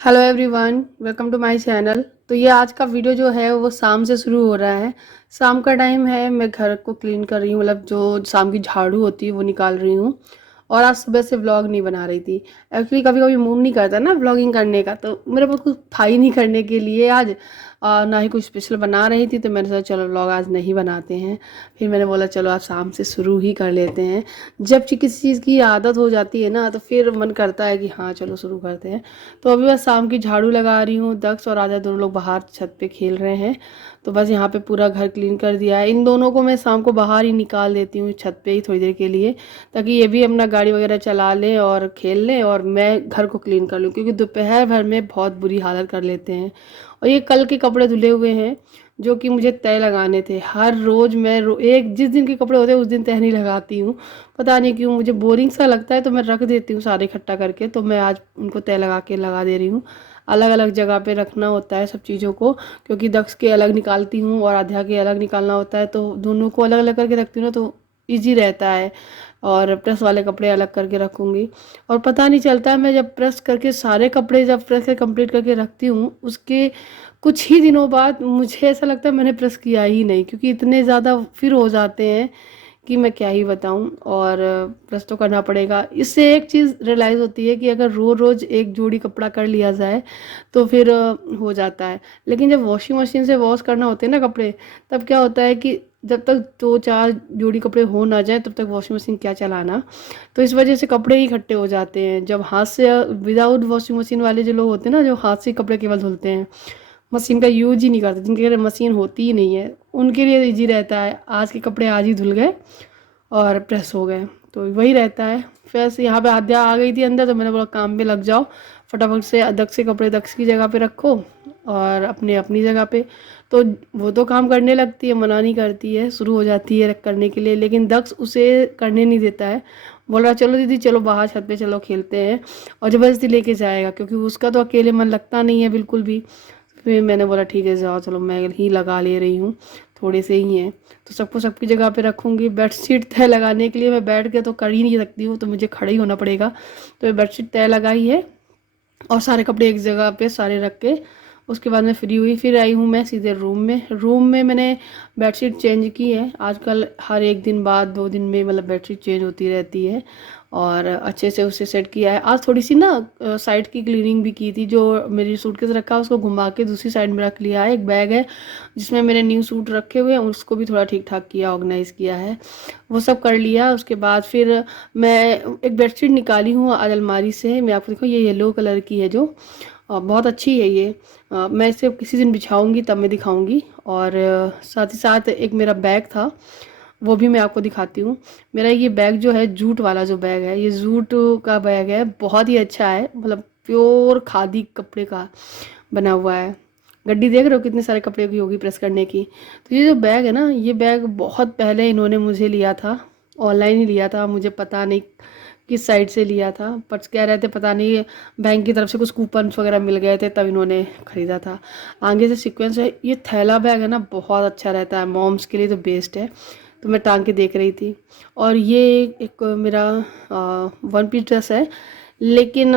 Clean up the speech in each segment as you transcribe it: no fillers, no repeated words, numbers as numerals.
Hello everyone, welcome to my channel. तो ये आज का वीडियो जो है वो शाम से शुरू हो रहा है। शाम का टाइम है, मैं घर को क्लीन कर रही हूँ, मतलब जो शाम की झाड़ू होती है वो निकाल रही हूँ। और आज सुबह से व्लॉग नहीं बना रही थी। एक्चुअली कभी कभी मूड नहीं करता ना व्लॉगिंग करने का, तो मेरे पास कुछ था ही नहीं करने के लिए आज। ना ही कुछ स्पेशल बना रही थी, तो मैंने सोचा चलो व्लॉग आज नहीं बनाते हैं। फिर मैंने बोला चलो आज शाम से शुरू ही कर लेते हैं। जब किसी चीज़ की आदत हो जाती है ना, तो फिर मन करता है कि हाँ चलो शुरू करते हैं। तो अभी बस शाम की झाड़ू लगा रही हूँ। दक्ष और आजा दोनों लोग बाहर छत पे खेल रहे हैं। तो बस यहाँ पे पूरा घर क्लीन कर दिया है। इन दोनों को मैं शाम को बाहर ही निकाल देती हूँ छत पे ही थोड़ी देर के लिए, ताकि ये भी अपना गाड़ी वगैरह चला लें और खेल लें और मैं घर को क्लीन कर लूँ, क्योंकि दोपहर भर में बहुत बुरी हालत कर लेते हैं। और ये कल के कपड़े धुले हुए हैं, जो कि मुझे तय लगाने थे। हर रोज़ मैं एक जिस दिन के कपड़े होते हैं उस दिन तय नहीं लगाती हूँ। पता नहीं क्यों मुझे बोरिंग सा लगता है, तो मैं रख देती हूँ सारे इकट्ठा करके। तो मैं आज उनको तय लगा के लगा दे रही हूँ। अलग अलग जगह पे रखना होता है सब चीज़ों को, क्योंकि दक्ष के अलग निकालती हूँ और आध्या के अलग निकालना होता है, तो दोनों को अलग अलग करके रखती हूँ ना, तो ईजी रहता है। और प्रेस वाले कपड़े अलग करके रखूँगी। और पता नहीं चलता है, मैं जब प्रेस करके सारे कपड़े जब प्रेस के कंप्लीट करके रखती हूँ, उसके कुछ ही दिनों बाद मुझे ऐसा लगता है मैंने प्रेस किया ही नहीं, क्योंकि इतने ज़्यादा फिर हो जाते हैं कि मैं क्या ही बताऊं। और प्रेस तो करना पड़ेगा। इससे एक चीज़ रियलाइज़ होती है कि अगर रोज़ रोज़ एक जोड़ी कपड़ा कर लिया जाए तो फिर हो जाता है। लेकिन जब वॉशिंग मशीन से वॉश करना होते हैं ना कपड़े, तब क्या होता है कि जब तक दो चार जोड़ी कपड़े हो ना जाए तब तक वॉशिंग मशीन क्या चलाना। तो इस वजह से कपड़े ही इकट्ठे हो जाते हैं। जब हाथ से विदाउट वॉशिंग मशीन वाले जो लोग होते हैं ना, जो हाथ से कपड़े केवल धुलते हैं, मशीन का यूज ही नहीं करते, जिनके घर मशीन होती ही नहीं है, उनके लिए इजी रहता है आज के कपड़े आज ही धुल गए और प्रेस हो गए। तो वही रहता है। फिर से यहाँ पे आद्या आ गई थी अंदर, तो मैंने बोला काम पे लग जाओ फटाफट से। दक्ष के कपड़े दक्ष की जगह पे रखो और अपने अपनी जगह पे। तो वो तो काम करने लगती है, मना नहीं करती है, शुरू हो जाती है करने के लिए, लेकिन दक्ष उसे करने नहीं देता है। बोल रहा चलो दीदी चलो बाहर छत पे चलो खेलते हैं, और ज़बरदस्ती लेके जाएगा, क्योंकि उसका तो अकेले मन लगता नहीं है बिल्कुल भी। फिर मैंने बोला ठीक है जाओ चलो, मैं ही लगा ले रही हूँ, थोड़े से ही हैं। तो सबको सबकी जगह पे रखूँगी। बेडशीट तय लगाने के लिए मैं बैठ के तो कर ही नहीं सकती हूँ, तो मुझे खड़े ही होना पड़ेगा। तो बेडशीट तय लगाई है और सारे कपड़े एक जगह पे सारे रख के उसके बाद मैं फ्री हुई। फिर आई हूँ मैं सीधे रूम में मैंने बेडशीट चेंज की है। आजकल हर एक दिन बाद 2 दिन में मतलब बेडशीट चेंज होती रहती है, और अच्छे से उसे सेट किया है। आज थोड़ी सी ना साइड की क्लीनिंग भी की थी। जो मेरी सूटकेस रखा है उसको घुमा के दूसरी साइड में रख लिया है। एक बैग है जिसमें मेरे न्यू सूट रखे हुए हैं, उसको भी थोड़ा ठीक ठाक किया, ऑर्गेनाइज़ किया है। वो सब कर लिया। उसके बाद फिर मैं एक बेडशीट निकाली हूँ आज अलमारी से। मैं आपको देखो, ये येलो कलर की है जो बहुत अच्छी है ये। मैं इसे किसी दिन बिछाऊंगी तब मैं दिखाऊंगी। और साथ ही साथ एक मेरा बैग था, वो भी मैं आपको दिखाती हूँ। मेरा ये बैग जो है जूट वाला जो बैग है, ये जूट का बैग है, बहुत ही अच्छा है, मतलब प्योर खादी कपड़े का बना हुआ है। गड्डी देख रहे हो कितने सारे कपड़े की होगी प्रेस करने की। तो ये जो बैग है ना, ये बैग बहुत पहले इन्होंने मुझे लिया था, ऑनलाइन ही लिया था। मुझे पता नहीं किस साइट से लिया था, पर कह रहे थे पता नहीं बैंक की तरफ से कुछ कूपन वगैरह मिल गए थे तब इन्होंने ख़रीदा था। आगे से सीक्वेंस है। ये थैला बैग है ना, बहुत अच्छा रहता है, मॉम्स के लिए तो बेस्ट है। तो मैं टांग के देख रही थी। और ये एक मेरा वन पीस ड्रेस है, लेकिन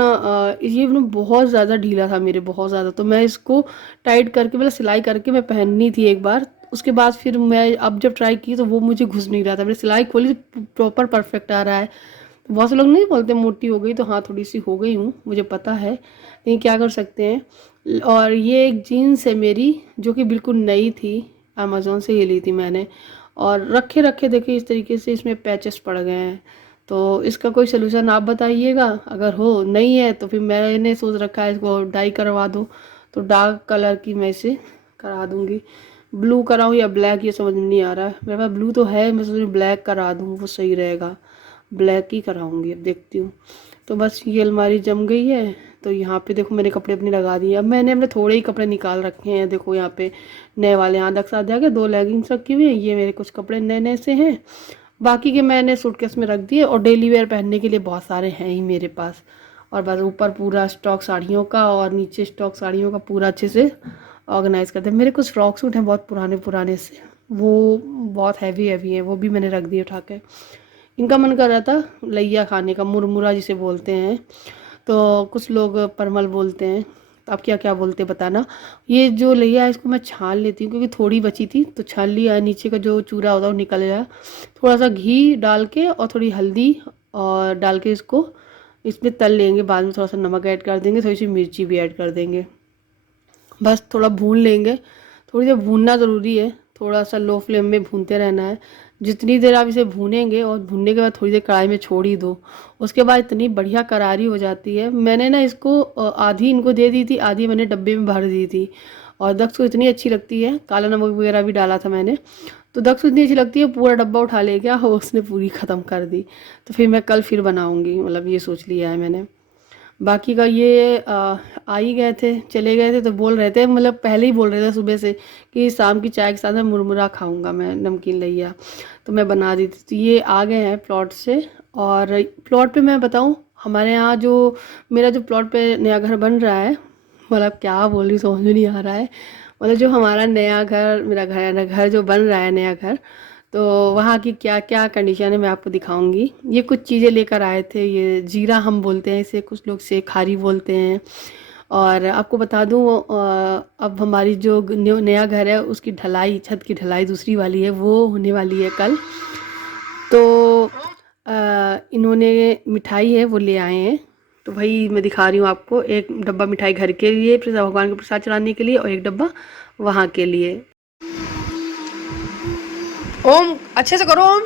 ये ना बहुत ज़्यादा ढीला था मेरे, बहुत ज़्यादा। तो मैं इसको टाइट करके मतलब सिलाई करके मैं पहननी थी एक बार। उसके बाद फिर मैं अब जब ट्राई की तो वो मुझे घुस नहीं रहा था। मैंने सिलाई खोली तो प्रॉपर परफेक्ट आ रहा है। तो बहुत से लोग नहीं बोलते मोटी हो गई, तो हाँ थोड़ी सी हो गई हूँ, मुझे पता है, लेकिन क्या कर सकते हैं। और ये एक जीन्स है मेरी, जो कि बिल्कुल नई थी, अमेज़ोन से ही ली थी मैंने। और रखे रखे देखिए इस तरीके से इसमें पैचेस पड़ गए हैं। तो इसका कोई सलूशन आप बताइएगा, अगर हो नहीं है तो फिर मैंने सोच रखा है इसको डाई करवा दो। तो डार्क कलर की मैं इसे करा दूंगी। ब्लू कराऊँ या ब्लैक, ये समझ में नहीं आ रहा है। मेरे पास ब्लू तो है, मैं सोच रही ब्लैक करा दूँ, वो सही रहेगा। ब्लैक ही कराऊंगी, अब देखती हूँ। तो बस ये अलमारी जम गई है। तो यहाँ पे देखो मैंने कपड़े अपने लगा दिए। अब मैंने अपने थोड़े ही कपड़े निकाल रखे हैं, देखो यहाँ पे नए वाले। यहाँ तक साथ जाके 2 लेगिंग्स रखी हुई हैं, ये मेरे कुछ कपड़े नए नए से हैं। बाकी के मैंने सूटकेस में रख दिए, और डेली वेयर पहनने के लिए बहुत सारे हैं ही मेरे पास। और बस ऊपर पूरा स्टॉक साड़ियों का, और नीचे स्टॉक साड़ियों का पूरा अच्छे से ऑर्गेनाइज करते हैं। मेरे कुछ फ्रॉक सूट हैं बहुत पुराने पुराने से, वो बहुत हैवी हैवी हैं, वो भी मैंने रख दिए उठा के। इनका मन कर रहा था लैया खाने का, मुरमुरा जिसे बोलते हैं, तो कुछ लोग परमल बोलते हैं। तो आप क्या क्या बोलते बताना। ये जो लिया है इसको मैं छान लेती हूँ क्योंकि थोड़ी बची थी, तो छान लिया, नीचे का जो चूरा होता है वो निकल गया। थोड़ा सा घी डाल के और थोड़ी हल्दी और डाल के इसको इसमें तल लेंगे। बाद में थोड़ा सा नमक ऐड कर देंगे, थोड़ी सी मिर्ची भी ऐड कर देंगे। बस थोड़ा भून लेंगे, थोड़ी देर भूनना ज़रूरी है, थोड़ा सा लो फ्लेम में भूनते रहना है। जितनी देर आप इसे भूनेंगे और भूनने के बाद थोड़ी देर कढ़ाई में छोड़ ही दो, उसके बाद इतनी बढ़िया करारी हो जाती है। मैंने ना इसको आधी इनको दे दी थी, आधी मैंने डब्बे में भर दी थी। और दक्ष को इतनी अच्छी लगती है, काला नमक वगैरह भी डाला था मैंने, तो दक्ष को इतनी अच्छी लगती है पूरा डब्बा उठा ले गया और उसने पूरी ख़त्म कर दी। तो फिर मैं कल फिर बनाऊँगी, मतलब ये सोच लिया है मैंने। बाकी का ये आ ही गए थे, चले गए थे, तो बोल रहे थे, मतलब पहले ही बोल रहे थे सुबह से कि शाम की चाय के साथ मैं मुरमुरा खाऊंगा, मैं नमकीन लिया, तो मैं बना दी थी। तो ये आ गए हैं प्लॉट से। और प्लॉट पे मैं बताऊं, हमारे यहाँ जो मेरा जो प्लॉट पे नया घर बन रहा है, मतलब क्या बोल रही समझ में नहीं आ रहा है, मतलब जो हमारा नया घर, मेरा घर घर जो बन रहा है नया घर, तो वहाँ की क्या क्या कंडीशन है मैं आपको दिखाऊंगी। ये कुछ चीज़ें लेकर आए थे, ये जीरा हम बोलते हैं इसे, कुछ लोग से खारी बोलते हैं। और आपको बता दूँ, अब हमारी जो नया घर है उसकी ढलाई, छत की ढलाई दूसरी वाली है, वो होने वाली है कल। तो इन्होंने मिठाई है वो ले आए हैं, तो भाई मैं दिखा रही हूँ आपको। एक डब्बा मिठाई घर के लिए, भगवान को प्रसाद चढ़ाने के लिए, और एक डब्बा वहाँ के लिए। ओम अच्छे से करो ओम।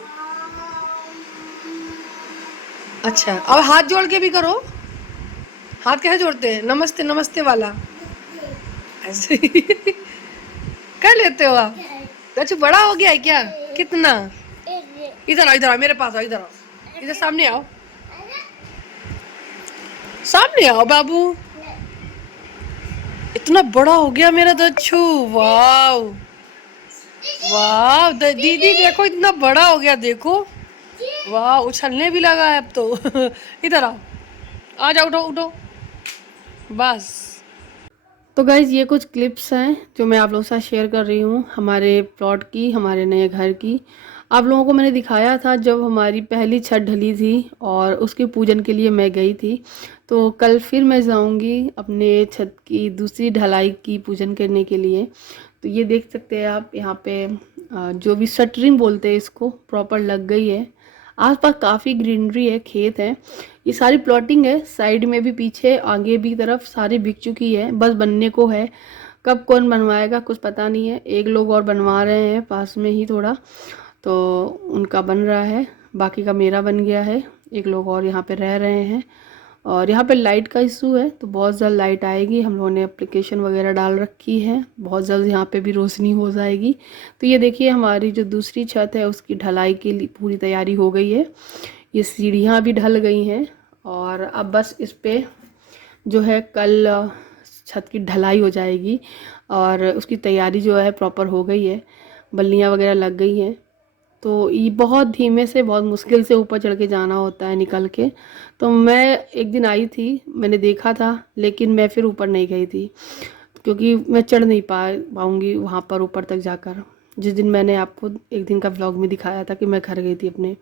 अच्छा, अब हाथ जोड़ के भी करो। हाथ कैसे जोड़ते हैं? नमस्ते नमस्ते वाला ऐसे ही कर लेते हो आप? अच्छा, बड़ा हो गया है क्या? कितना? इधर आओ, इधर आओ, मेरे पास आओ, इधर आओ, इधर सामने आओ, सामने आओ बाबू। इतना बड़ा हो गया मेरा दच्छू, वाह वाह। दीदी देखो इतना बड़ा हो गया, देखो, वाह, उछलने भी लगा है अब तो इधर आओ, आ जाओ, उठो उठो, बस। तो गाइज़ ये कुछ क्लिप्स हैं जो मैं आप लोगों के साथ शेयर कर रही हूँ, हमारे प्लॉट की, हमारे नए घर की। आप लोगों को मैंने दिखाया था जब हमारी पहली छत ढली थी और उसके पूजन के लिए मैं गई थी। तो कल फिर मैं जाऊँगी अपने छत की दूसरी ढलाई की पूजन करने के लिए। तो ये देख सकते हैं आप, यहाँ पे जो भी शटरिंग बोलते हैं इसको, प्रॉपर लग गई है। आसपास काफ़ी ग्रीनरी है, खेत है, ये सारी प्लॉटिंग है, साइड में भी, पीछे, आगे भी तरफ सारी बिक चुकी है, बस बनने को है। कब कौन बनवाएगा कुछ पता नहीं है। एक लोग और बनवा रहे हैं पास में ही थोड़ा, तो उनका बन रहा है, बाकी का मेरा बन गया है। एक लोग और यहाँ पे रह रहे हैं। और यहाँ पे लाइट का इशू है, तो बहुत जल्द लाइट आएगी, हम लोगों ने एप्लीकेशन वगैरह डाल रखी है, बहुत जल्द यहाँ पे भी रोशनी हो जाएगी। तो ये देखिए हमारी जो दूसरी छत है उसकी ढलाई के लिए पूरी तैयारी हो गई है, ये सीढ़ियाँ भी ढल गई हैं। और अब बस इस पे जो है कल छत की ढलाई हो जाएगी, और उसकी तैयारी जो है प्रॉपर हो गई है, बल्लियाँ वगैरह लग गई हैं। तो ये बहुत धीमे से, बहुत मुश्किल से ऊपर चढ़ के जाना होता है निकल के। तो मैं एक दिन आई थी, मैंने देखा था, लेकिन मैं फिर ऊपर नहीं गई थी क्योंकि मैं चढ़ नहीं पाऊँगी वहाँ पर ऊपर तक जाकर। जिस दिन मैंने आपको एक दिन का व्लॉग में दिखाया था कि मैं घर गई थी अपने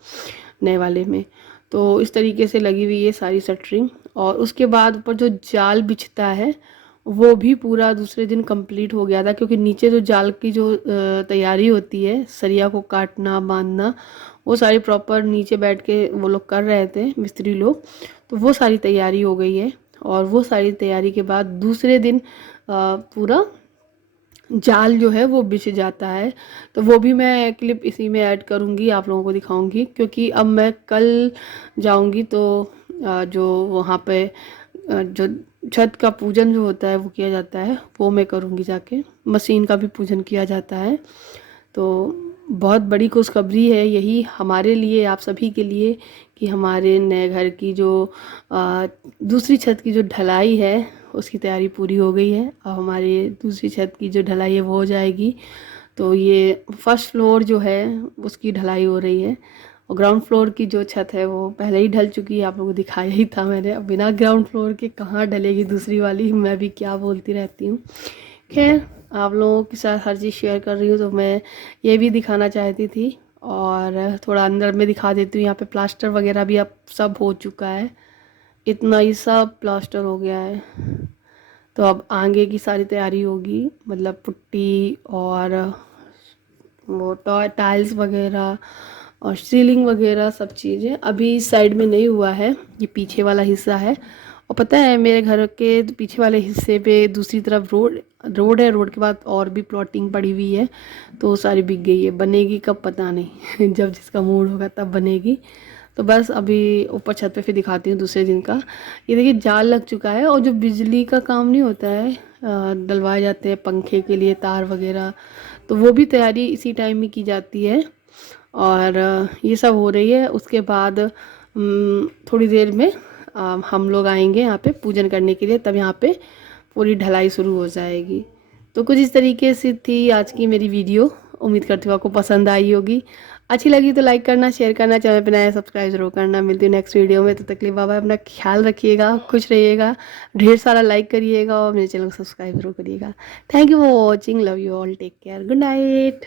नए वाले में, तो इस तरीके से लगी हुई है सारी शटरिंग। और उसके बाद ऊपर जो जाल बिछता है वो भी पूरा दूसरे दिन कंप्लीट हो गया था, क्योंकि नीचे जो जाल की जो तैयारी होती है, सरिया को काटना, बांधना, वो सारी प्रॉपर नीचे बैठ के वो लोग कर रहे थे, मिस्त्री लोग। तो वो सारी तैयारी हो गई है, और वो सारी तैयारी के बाद दूसरे दिन पूरा जाल जो है वो बिछ जाता है। तो वो भी मैं क्लिप इसी में ऐड करूँगी, आप लोगों को दिखाऊंगी, क्योंकि अब मैं कल जाऊँगी तो जो वहाँ पे जो छत का पूजन जो होता है वो किया जाता है, वो मैं करूँगी जाके। मशीन का भी पूजन किया जाता है। तो बहुत बड़ी खुशखबरी है यही हमारे लिए, आप सभी के लिए, कि हमारे नए घर की जो दूसरी छत की जो ढलाई है उसकी तैयारी पूरी हो गई है। अब हमारी दूसरी छत की जो ढलाई है वो हो जाएगी। तो ये फर्स्ट फ्लोर जो है उसकी ढलाई हो रही है, और ग्राउंड फ्लोर की जो छत है वो पहले ही ढल चुकी है, आप लोगों को दिखाया ही था मैंने। अब बिना ग्राउंड फ्लोर के कहाँ ढलेगी दूसरी वाली, मैं भी क्या बोलती रहती हूँ। खैर, आप लोगों के साथ हर चीज़ शेयर कर रही हूँ तो मैं ये भी दिखाना चाहती थी, और थोड़ा अंदर में दिखा देती हूँ। यहाँ पे प्लास्टर वगैरह भी अब सब हो चुका है, इतना ही सब प्लास्टर हो गया है। तो अब आगे की सारी तैयारी होगी, मतलब पुट्टी और वो टाइल्स वगैरह और सीलिंग वगैरह सब चीज़ें। अभी इस साइड में नहीं हुआ है, ये पीछे वाला हिस्सा है। और पता है मेरे घर के पीछे वाले हिस्से पे दूसरी तरफ रोड है, रोड के बाद और भी प्लॉटिंग पड़ी हुई है, तो वो सारी बिक गई है। बनेगी कब पता नहीं जब जिसका मूड होगा तब बनेगी। तो बस अभी ऊपर छत पे फिर दिखाती हूँ दूसरे दिन का। ये देखिए जाल लग चुका है, और जो बिजली का काम नहीं होता है, डलवाए जाते हैं पंखे के लिए तार वगैरह, तो वो भी तैयारी इसी टाइम में की जाती है। और ये सब हो रही है। उसके बाद थोड़ी देर में हम लोग आएंगे यहाँ पे पूजन करने के लिए, तब यहाँ पे पूरी ढलाई शुरू हो जाएगी। तो कुछ इस तरीके से थी आज की मेरी वीडियो। उम्मीद करती हूँ आपको पसंद आई होगी। अच्छी लगी तो लाइक करना, शेयर करना, चैनल पे नया सब्सक्राइब जरूर करना। मिलती हूँ नेक्स्ट वीडियो में। तो तकलीफ बाबा, अपना ख्याल रखिएगा, खुश रहिएगा, ढेर सारा लाइक करिएगा और मेरे चैनल को सब्सक्राइब जरूर करिएगा। Thank you for watching, love you all, take care, good night.